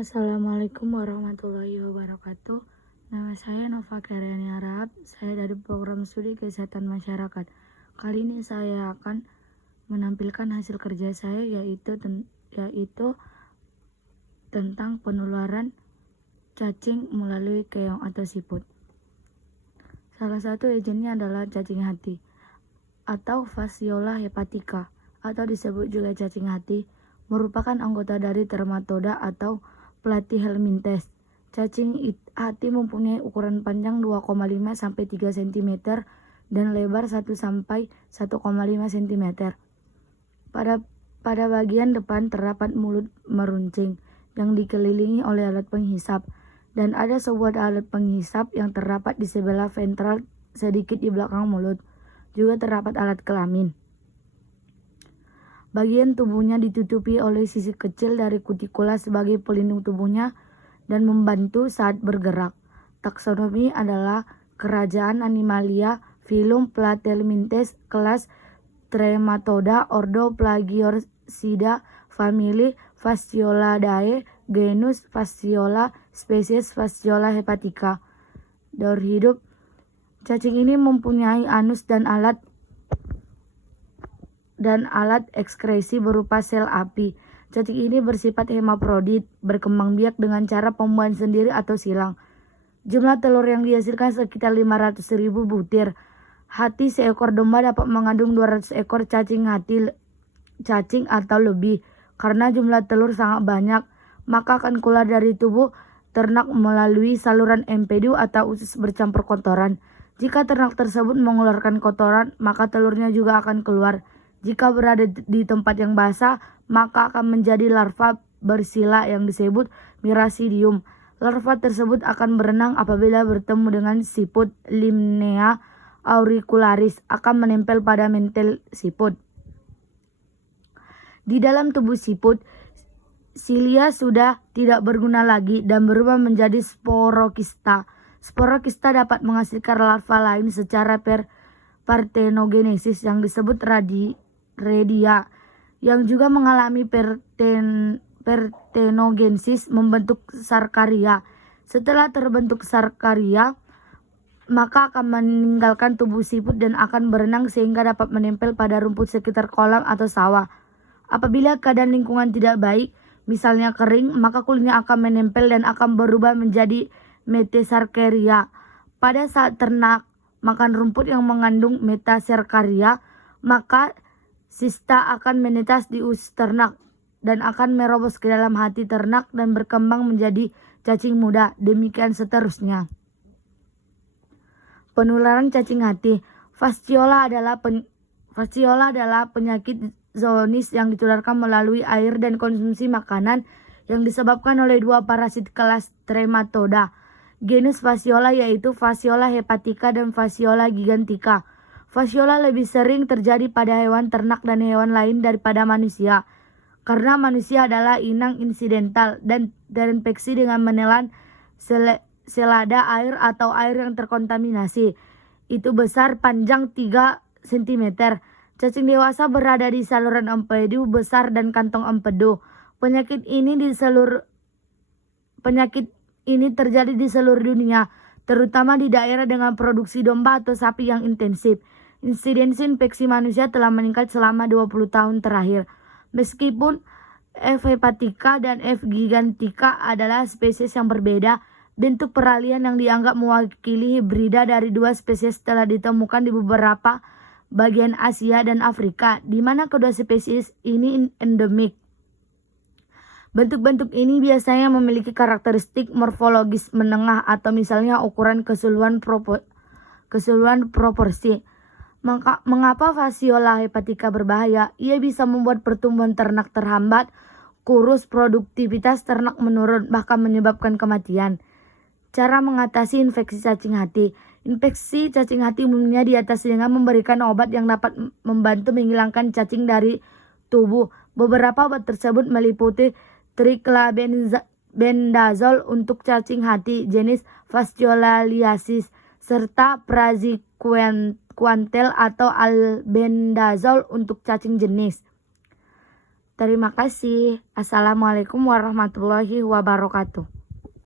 Assalamualaikum warahmatullahi wabarakatuh. Nama saya Nova Karyani Arab. Saya dari program studi kesehatan masyarakat. Kali ini saya akan menampilkan hasil kerja saya yaitu tentang penularan cacing melalui keong atau siput. Salah satu agennya adalah cacing hati atau Fasciola hepatica atau disebut juga cacing hati, merupakan anggota dari Trematoda atau Platyhelminthes. Cacing hati mempunyai ukuran panjang 2,5 sampai 3 cm dan lebar 1 sampai 1,5 cm. Pada bagian depan terdapat mulut meruncing yang dikelilingi oleh alat penghisap, dan ada sebuah alat penghisap yang terdapat di sebelah ventral sedikit di belakang mulut. Juga terdapat alat kelamin. Bagian tubuhnya ditutupi oleh sisi kecil dari kutikula sebagai pelindung tubuhnya dan membantu saat bergerak. Taksonomi adalah kerajaan Animalia, filum Platyhelminthes, kelas Trematoda, ordo Plagiaulacida, famili Fascioladae, genus Fasciola, spesies Fasciola hepatica. Daur hidup. Cacing ini mempunyai anus dan alat ekskresi berupa sel api. Cacing ini bersifat hemaprodit, berkembang biak dengan cara pembuahan sendiri atau silang. Jumlah telur yang dihasilkan sekitar 500.000 butir. Hati seekor domba dapat mengandung 200 ekor cacing atau lebih. Karena jumlah telur sangat banyak, maka akan keluar dari tubuh ternak melalui saluran empedu atau usus bercampur kotoran. Jika ternak tersebut mengeluarkan kotoran, maka telurnya juga akan keluar. Jika berada di tempat yang basah, maka akan menjadi larva bersila yang disebut Miracidium. Larva tersebut akan berenang apabila bertemu dengan siput Limnea auricularis, akan menempel pada mentil siput. Di dalam tubuh siput, silia sudah tidak berguna lagi dan berubah menjadi sporokista. Sporokista dapat menghasilkan larva lain secara partenogenesis yang disebut redia, yang juga mengalami partenogenesis membentuk sarkaria. Setelah terbentuk sarkaria, maka akan meninggalkan tubuh siput dan akan berenang sehingga dapat menempel pada rumput sekitar kolam atau sawah. Apabila keadaan lingkungan tidak baik, misalnya kering, maka kulitnya akan menempel dan akan berubah menjadi metasarkaria. Pada saat ternak makan rumput yang mengandung metasarkaria, maka sista akan menetas di usus ternak dan akan merobos ke dalam hati ternak dan berkembang menjadi cacing muda. Demikian seterusnya. Penularan cacing hati. Fasciola adalah penyakit zoonosis yang ditularkan melalui air dan konsumsi makanan yang disebabkan oleh dua parasit kelas Trematoda. Genus Fasciola yaitu Fasciola hepatica dan Fasciola gigantica. Fasciola lebih sering terjadi pada hewan ternak dan hewan lain daripada manusia, karena manusia adalah inang insidental dan terinfeksi dengan menelan selada air atau air yang terkontaminasi. Itu besar, panjang 3 cm. Cacing dewasa berada di saluran empedu besar dan kantong empedu. Penyakit ini terjadi di seluruh dunia, terutama di daerah dengan produksi domba atau sapi yang intensif. Insidensi infeksi manusia telah meningkat selama 20 tahun terakhir. Meskipun F. hepatica dan F. gigantica adalah spesies yang berbeda, bentuk peralihan yang dianggap mewakili hibrida dari dua spesies telah ditemukan di beberapa bagian Asia dan Afrika, di mana kedua spesies ini endemik. Bentuk-bentuk ini biasanya memiliki karakteristik morfologis menengah atau misalnya ukuran keseluruhan proporsi. Mengapa Fasciola hepatica berbahaya? Ia bisa membuat pertumbuhan ternak terhambat, kurus, produktivitas ternak menurun, bahkan menyebabkan kematian. Cara mengatasi infeksi cacing hati. Infeksi cacing hati umumnya diatasi dengan memberikan obat yang dapat membantu menghilangkan cacing dari tubuh. Beberapa obat tersebut meliputi triclabenzazole untuk cacing hati jenis Fasciolaliasis serta praziquantel atau albendazole untuk cacing jenis Terima kasih. Assalamualaikum warahmatullahi wabarakatuh.